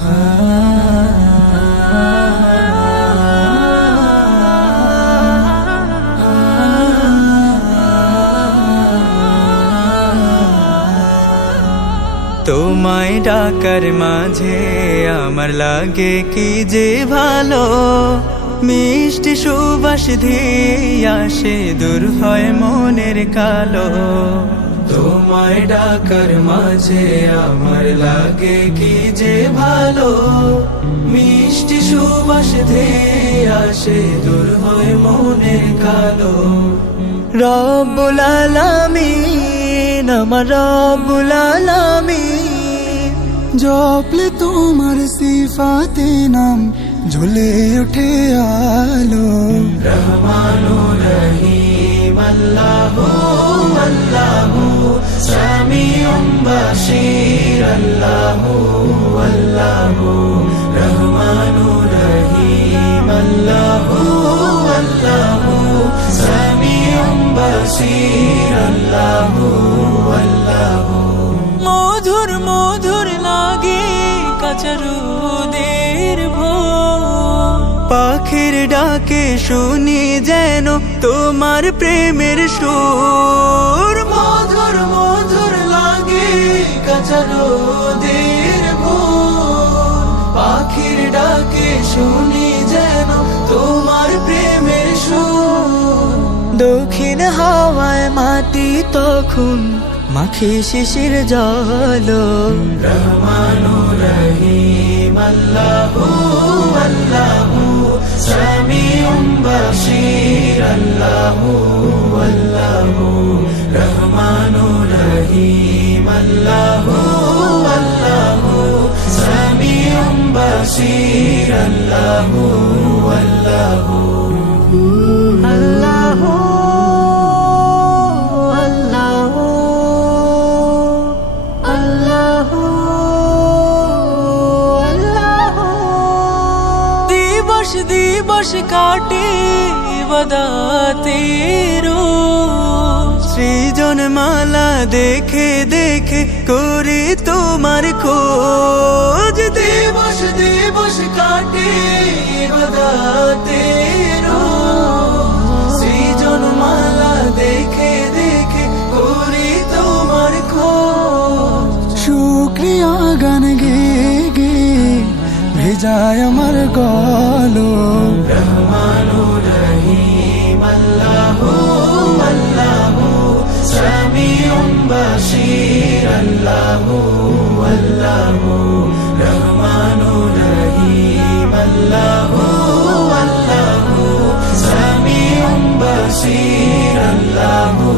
তোমায় ডাকার মাঝে আমার লাগে কি যে ভালো, মিষ্টি সুবাস ধেয়ে আসে দূর হয় মনের কালো। তোমায় ডাকার মাঝে আমার লাগে কি যে ভালো, মিষ্টি সুবাস ধেয়ে আসে দূর হয় মনের কালো। রব্বুল আলামিন আমার রব্বুল আলামিন, জপলে তোমার সিফাতে নাম ঝুলে ওঠে আলো। রহমানুর রহিম আল্লাহু আল্লাহু, সামিউম বাশীর আল্লাহু আল্লাহু। রহমানুর রহিম আল্লাহু আল্লাহু, সামিউম বাশীর আল্লাহু আল্লাহু। মধুর মধুর লাগে কাচরুদের ভোর, পাখির ডাকে শুনি যেন তোমার প্রেমের সুর। মধুর মধুর লাগে কাচরুদের ভোর, পাখির ডাকে শুনি যেন তোমার প্রেমের সুর। দক্ষিণ হাওয়ায় মাটি তখন মাখে শিশির জল। রহমানুর রহিম আল্লাহু আল্লাহু, সামিউম বাশীর আল্লাহু আল্লাহু। রহমানুর রহিম আল্লাহু আল্লাহু, সামিউম বাশীর আল্লাহু আল্লাহু। আল্লাহু দিবস কাটে ইবাদতের, সৃজন মালা দেখে দেখে করি তোমার খোঁজ। দিবস দিবস কাটে ইবাদতের, সৃজন মালা দেখে দেখে করি তোমার খোঁজ। শুকরিয়া গান গে গে ভেজায় আমার গলো। রহমানুর রহিম আল্লাহু আল্লাহু, সামিউম বাশীর আল্লাহু আল্লাহু। রহমানুর রহিম আল্লাহু আল্লাহু, সামিউম বাশীর আল্লাহু